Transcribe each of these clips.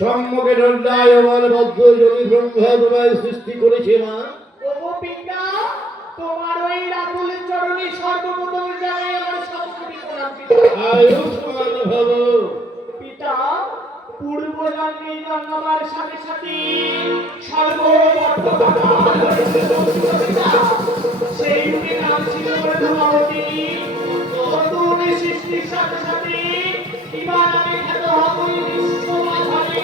সম্মুখে দণ্ডায়মান বদ্ধ যোগী ব্রহ্মা তোমায় সৃষ্টি করেছে মা। ওগো পিতা, তোমার ওই রাতুল চরণে সর্বপ্রথম জানাই আমার শতকোটি প্রণাম পিতা। আয়ুষ্মান ভব। পিতা, পূর্ব জন্মে জন্মাবার সাথে সাথে সর্ববর্তমান সেই রূপে নাম ছিল ধূমাবতী। নতুন সৃষ্টির সাথে সাথে এবার আমি খ্যাত হবই বিশ্বমাঝারে।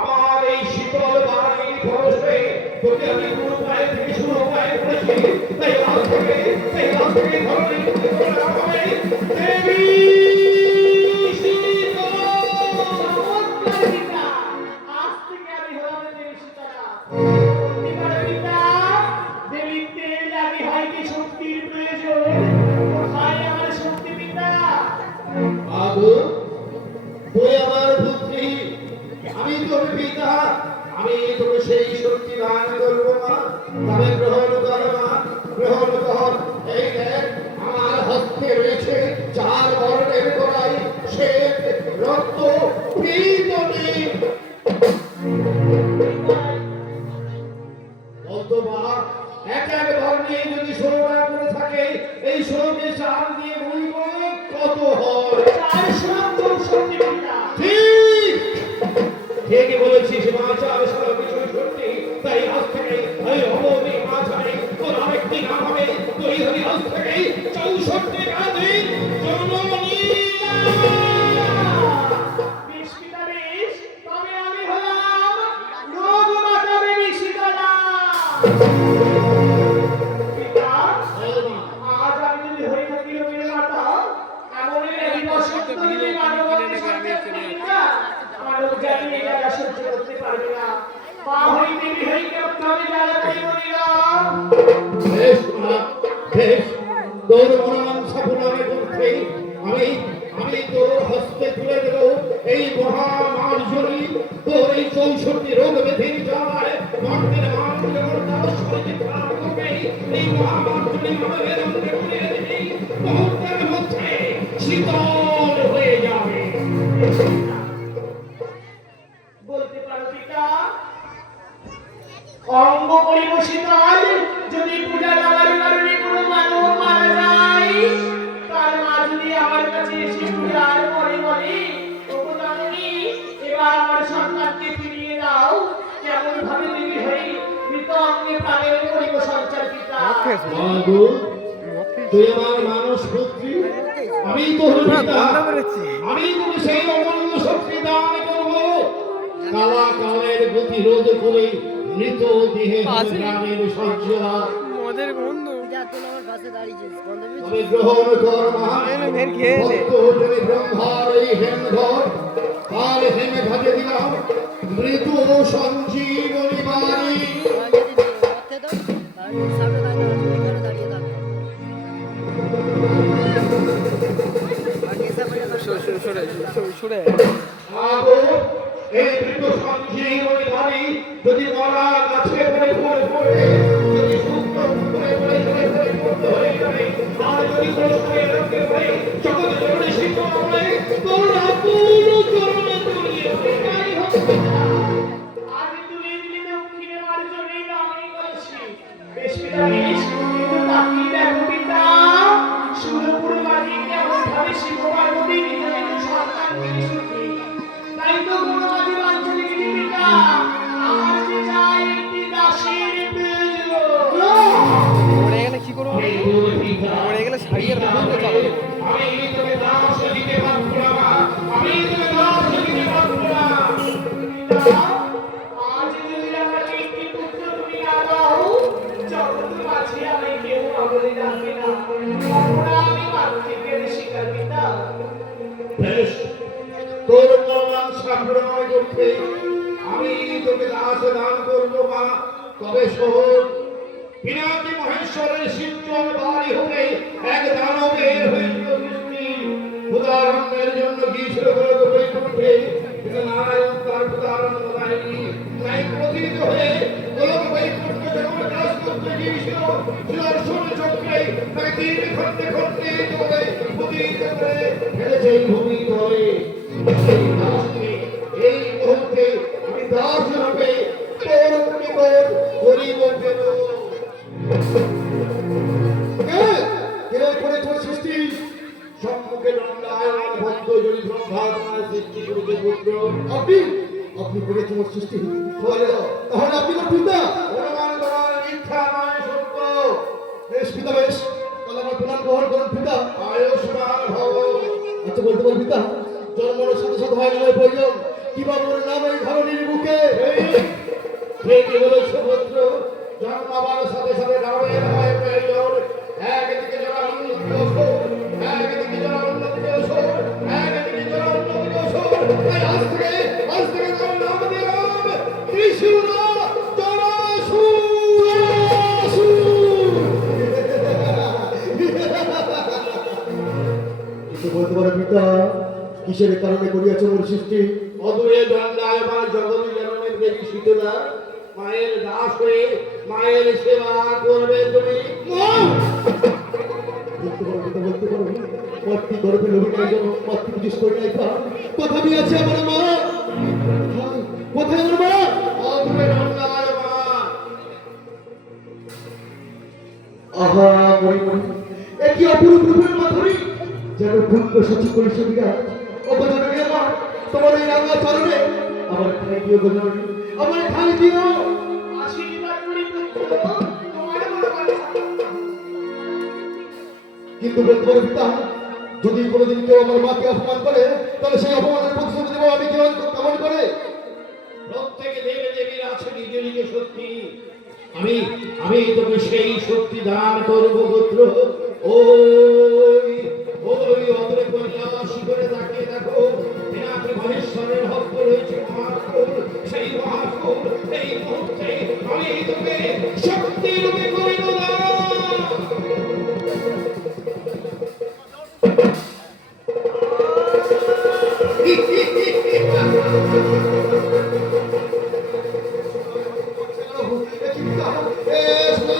আমার এই শীতল বাড়ির ভরসে তোকে আমি পুরো পায়ে থেকে শুরু পায়ে পড়েছি, তাই আজ থেকে ধরনের দেবী আমি তোর পিতা, আমি তোকে সেই শক্তি দান করবো মা। তবে গ্রহণ কর মা, গ্রহণ কর। এই দেখ আমার হস্তে রয়েছে চার বর্ণের গোড়াই সে রক্ত প্রীতনী। বলতো মা, এক এক বর্ণে যদি 16টা করে থাকে, এই 16কে 4 দিয়ে গুণব কত হয়? 464 পিতা। ঠিক ঠিকই বলেছিস মা, 4 কিছুই সত্যি। তাই আজ থেকে এই অবধি মা ছাড়ে তোর আরেকটি নাম হবে, তুই হবি আজ থেকে 64 গাধীর জননী। বেশ পিতা বেশ, তবে আমি হলাম রোগমাতা দেবী শীতলা। পিতা, আজ আমি যদি হয়ে থাকি রোগের মাতা, এমনই দিবসত্ব যদি মানবকে সঞ্চার করি না, মানব জাতি এই জ্বালা সহ্য করতে পারবে না। মা হই দেবী হই কেমন আমি জ্বালা করিব নিলাম। বেশ মা, বেশ, তোর মনোমাংসা পূরণে করতে আমি তোর হস্তে তুলে দেব এই মহামার্জনী। তোর এই 64 রোগ ব্যাধির জ্বালায় মর্তের মান যেমন তার শরীরে খারাপ করবে, এই মহামার্জনী মানবের অঙ্গে পুড়িয়ে দিবি, মুহূর্তের মধ্যে শীতল হয়ে যাবে। বলতে পারো পিতা, অঙ্গ করিব শীতল। যদি পূজা দেওয়ার কারণে কোনো মানব মারা যায়, তার মা যদি আমার কাছে এসে পূজার পরে বলে, ওগো জননী, এবার আমার সন্তানকে ফিরিয়ে দাও, কেমন ভাবে দেবী হই মৃত অঙ্গে প্রাণের করিব সঞ্চার পিতা। মাগো, তুই আমার মানস পুত্রী, আমি তোর পিতা, আমি তোকে সেই অমূল্য শক্তি দান করবো। কালা কালের গতিরোধ করে মৃত দেহে প্রাণের সঞ্চার। তবে গ্রহণ কর মা, ভক্তজনে ব্রহ্মার এই হেমঘর, আর হেমে ভাজে দিলাম মৃত সঞ্জীবনী বাণী। এই মৃত সঞ্জীবনী বাণী যদি মরা গাছে পড়ে পড়ে পড়ে, যদি শুকনো পড়ে পড়ে পড়ে পড়ে পড়তে হয়ে যাবে, আর যদি প্রশ্নের রঙে হয়ে জগৎ জুড়ে শীতল হয়ে তোর আকুল চরণে তলিয়ে তাই হোক। আজ তুলে দিলে দক্ষিণে মার্জনী নামই বলছি। বেশ পিতা বেশ, কিন্তু তাকিয়ে দেখো পিতা, সুরপুর মাঝে কেমন ভাবে শিব পার্বতী নিজ নিজ সন্তানকে সুখী। তাই তো কোনো মাঝে বাঞ্ছনীয় পিতা, আমার যে চাই একটি দাসীর প্রয়োজন। আমি তোকে দাস দিতে পারবো না, আমি তোকে দাস দিতে পারবো না। পিতা, আজ যদি আমাকে একটি পুত্র তুমি না দাও, জগৎ মাঝে আমায় কেউ অবলি রাখবে না। আমরা আমি মাতৃকের শিকার পিতা। বেশ, তোর মনোবাঞ্ছা পূরণ করতে আমি তোকে দাস দান করবো মা। তবে শোন, পিনাকি মহেশ্বরের শীতল বাড়ি হতে এক দানবের হয়েছিল সৃষ্টি। উদাহরণের অন্তর্জনী ব্রহ্মা তোমার সৃষ্টি করেছে পুত্র। আপনি আপনি করেছেন ওর সৃষ্টি তাহলে তাহলে আপনি কোন পিতা অনুমান তোমার মিথ্যা নয় সত্য। বেশ পিতা বেশ তাহলে আমার প্রণাম গ্রহণ করুন পিতা। আয়ুষ্মান ভব। আচ্ছা বলতে পারেন পিতা জন্মের সাথে সাথে হয় নামের প্রয়োজন কিংবা মোর নাম এই ধরনের বুকে ঠিকই বলেছ পুত্র, জন্মাবার সাথে সাথে নামের হয় প্রয়োজন। একদিকে যারা উন্নতি অসুর, একদিকে যারা উন্নতি অসুর, একদিকে যারা উন্নতি অসুর। তাই আজ থেকে তার নাম দিলাম ত্রিশূল জরাসুর। কিছু বলতে পারে পিতা কিসের কারণে করিয়াছে মোর সৃষ্টি অদূরে দণ্ডায়মান জগৎ জনমের দেবী শীতলা মায়ের দাস হয়ে মায়ের সেবা করবে তুমি। বলতে পারো মাতৃ গর্ভে লোহিতার জন্য মাতৃ পুজোস করে নাই তা কোথায় আছে আমার মা কোথায় আমার মা অদূরে দণ্ডায়মান। আহা মরি মরি একই অপরূপ রূপের মাধুরী যেন পূর্ণ সচি করেছে বিরাট অবজননী আমার তোমার এই রাঙা চরণে আমার ঠাই দিও গজননী আমার ঠাই দিও আশীর্বাদ করি পুত্র, তোমার মঙ্গল হোক। কিন্তু বলতে পারো পিতা যদি কোনোদিন কেউ আমার মাকে অপমান করে তাহলে সেই অপমানের প্রতিশোধ দেবো আমি কেমন করে প্রত্যেকে দেবে দেবীর আছে নিজ নিজ শক্তি। আমি আমি তোকে সেই শক্তি দান করবো পুত্র। ওই ওই অদূরে কৈলাস করে তাকিয়ে দেখো পিনাকি মহেশ্বরের হস্ত রয়েছে মহাকুল। সেই মহাকুল এই মুহূর্তে আমি তোকে শক্তি রূপে করিব দান।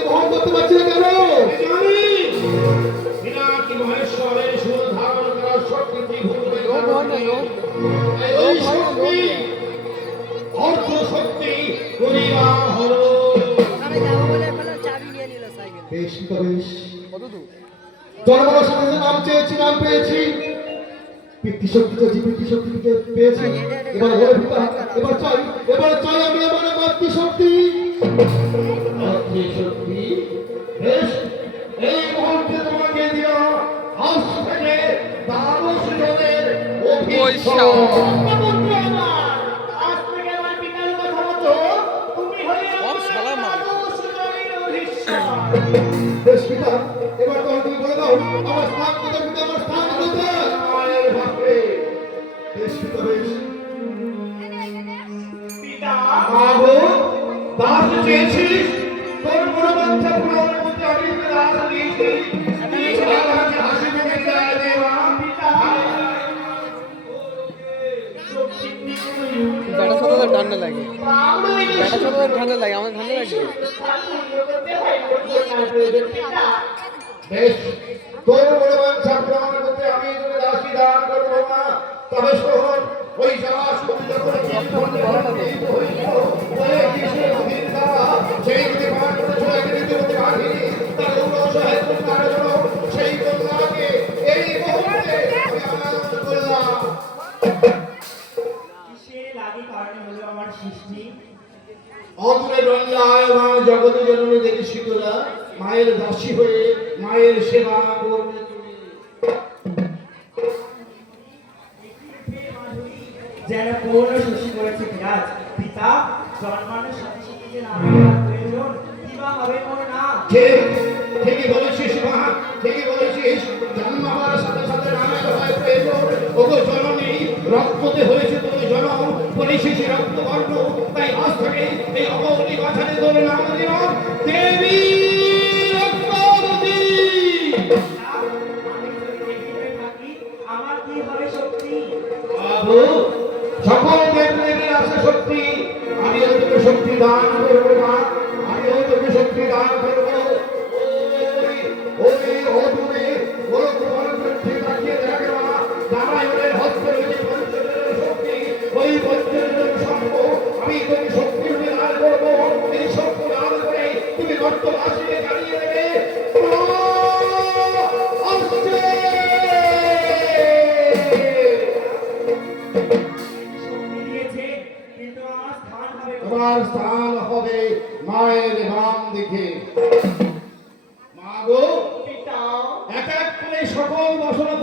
বহন করতে পারছি না কেন জানি পিনাকি মহেশ্বরের সুর ধারণ করার শক্তি ত্রিভুবনে ওই শক্তি অর্থ শক্তি করিবা হলো। আমি যাবো বলে এখন চাবি নিয়ে নিল সাইকেল বেশ পিতা বেশ কত দূর জন্মের সাথে সাথে নাম চেয়েছি নাম পেয়েছি পিতৃশক্তি চেয়েছি পিতৃশক্তি পেয়েছি এবার বলে পিতা এবার চাই আমি আমার মাতৃশক্তি শক্তি বেশ এই মুহূর্তে তোমাকে দিও আজ থেকে দ্বাদশ জনের অভিষেক। পুত্র আমার, আজ থেকে আমার পিতার কথা মতো তুমি হয়ে সব শালা মাল। বেশ পিতা এবার তখন তুমি বলে দাও আমার স্থান কোথায় পিতা আমার স্থান কোথায় মায়ের ভাবে বেশ পিতা বেশ পিতা মাগো দাস চেয়েছিস তোর মনোবাঞ্ছা পূরণ করতে আমি তোকে দাস দিয়েছি। এবার আমাকে হাসি মুখে বিদায় দে মা। ব্যাটা সাথে ঠান্ডা লাগে ব্যাটা সাথে ঠান্ডা লাগে আমার ঠান্ডা লাগবে বেশ তোর মনোবাঞ্ছা পূরণ করতে আমি তোকে দাসী দান করবো না। তবে শোন ওই জলাশয় যখন সেই যদি পান করেছিল একদিকে বাহিনী তার অসহায় কন্যার জন্য সেই কন্যাকে এই মুহূর্তে আমি আনন্দ করলাম। কিসের লাগি কারণে হলো আমার সৃষ্টি? অদূরে দণ্ডায় মা জগতে জননী দেবী শীতলা মায়ের দাসী হয়ে মায়ের সেবা করবে তুমি। যেন পূর্ণ শশী করেছে বিরাজ। পিতা জন্মানোর সাথে সাথে যে নাম দেওয়ার প্রয়োজন, কিবা হবে মোর নাম। ঠিকই বলেছিস মা, ঠিকই বলেছিস। জন্ম হওয়ার সাথে সাথে নামের হয় প্রয়োজন। ওগো জননী, রক্ততে হয়েছে তুমি জনম, পরিশেষে রক্তবর্ণ। তাই আজ থেকে এই অবনী বাছারে তোর নাম দিলাম দেবী রক্তবতী। আমি যদি দেবী হয়ে থাকি, আমার কি হবে শক্তি? বাবু, সকল দেবদেবীর আছে শক্তি। আমিও তোকে শক্তি দান করবো মা, আমিও তোকে শক্তি দান করবো। ওই অদূরে ওই তোমার মধ্যে তাকিয়ে দেখে মা, নারায়ণের হস্তে রয়েছে পঞ্চজনের শক্তি। ওই পঞ্চজনের সম্প আমি তোকে শক্তি রূপে দান করবো। এই শক্তি দান করে তুমি বর্তমাসীকে জানিয়ে দেবে আসছে।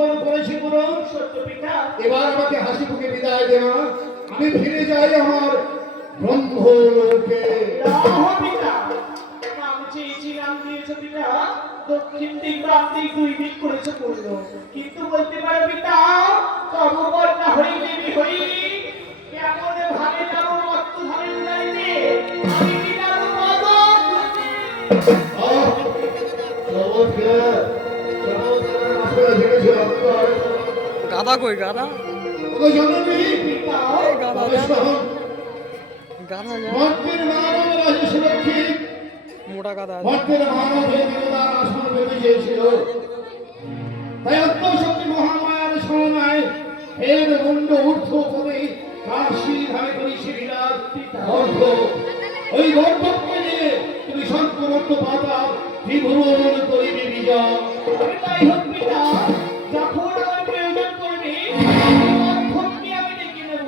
অর্পণ করেছি পুরো। সত্য পিতা। এবার আমাকে হাসি মুখে বিদায় দে মা। আমি ফিরে যাই আমার ব্রহ্মলোকে। রাহ পিতা, নাম চেয়েছি নাম দিয়েছো পিতা, দক্ষিণ দিক বাম দিক দুই দিক করেছো পূর্ণ, কিন্তু বলতে পারো পিতা তব কন্যা হই দেবী হই কেমন ভাবে যাবো মত্ত ধানের গাড়িতে আমি পিতার পদ আহ, চমৎকার, চমৎকার আসলে ঝেড়েছে অন্তর। গাদা কই গাদা? ওগো জননী, পিতা এই গাদা তবে শোন, গাদা যা মর্তের মানব রাজে সুরক্ষিত, মোটা গাদা আছে। মর্তের মানব এই দেবতার আসন পেতে চেয়েছিল। তাই অত্যশক্তি মহামায়ার শরণায় এর মুন্ড ঊর্ধ্ব করে কাশী ধারে করি সে বিরাট অর্ধ। ওই গর্ধবকে নিয়ে তুমি শঙ্করত্ব পাতা ত্রিভুবন করিবে বিজয়। আমি তাই হোক পিতা, যখন আমার প্রয়োজন পড়বে অর্থকে আমি ডেকে নেব।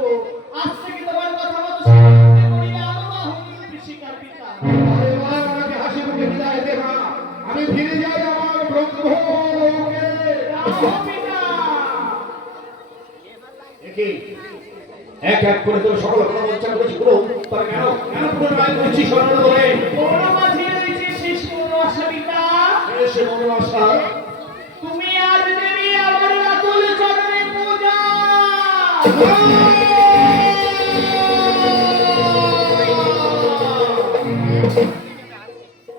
আজ থেকে তোমার কথা মতো স্বীকার করি না বাবা হুকুম স্বীকার পিতা। আর এবার আমাকে হাসি মুখে বিদায় দে মা। আমি ফিরে যাই আমার ব্রহ্মলোকে। রাহ পিতা। দেখি, এক এক করে তোর সকল কথা উচ্চার করেছি পুরো, তবে কেন কেন পুনরায় করছি স্মরণ করে? বড় মাঝে রয়েছে শেষ কোনো আশা পিতা, এসে মনে আশা, তুমি আজ দেবে আমার আতুল চরণে পূজা।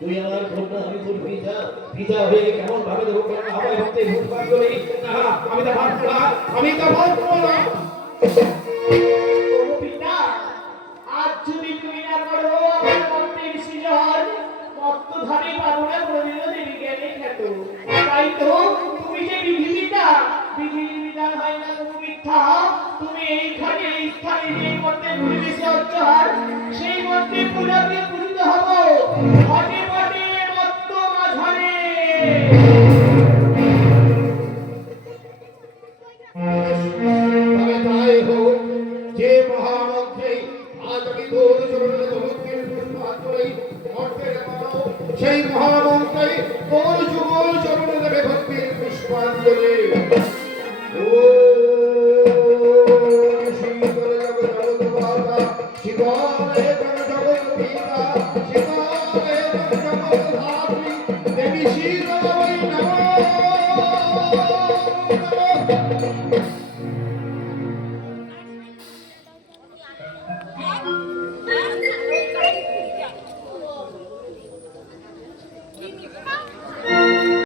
তুই আমার কন্যা, আমি তোর পিতা। পিতা হয়ে কেমন ভাবে দেবো কন্যা আমায় ভাবতে ভুলভাল করি না, আমি তা ভাববো না, আমি তা ভাববো না। ও পিতা, আজ যদি তুমি না করো আমার মন্ত্রের সৃজন মত্তধারী পাবনা প্রদিন দেবী জ্ঞানে খ্যাত। তাই তো তুমি যে বিধিবিতা, বিধির বিধান হয় না কোনো মিথ্যা। তুমি এইখানে এই স্থানে যে মন্ত্রে পরিবেশে অর্চহার সেই মন্ত্রে পূজাতে পূজিত হব ঘটে ঘটে মত্ত মাঝারে। তবে তাই হোক, যে মহামন্ত্রে আজ আমি তোর চরণে ভক্তির পুষ্পাঞ্জলি করি, মন্ত্রের মানব সেই মহামন্ত্রে তোর যুগল চরণে দেবে ভক্তির পুষ্পাঞ্জলি। ও শীতল জগৎ জগৎ মাতা, শিবনে জগৎ পিতা,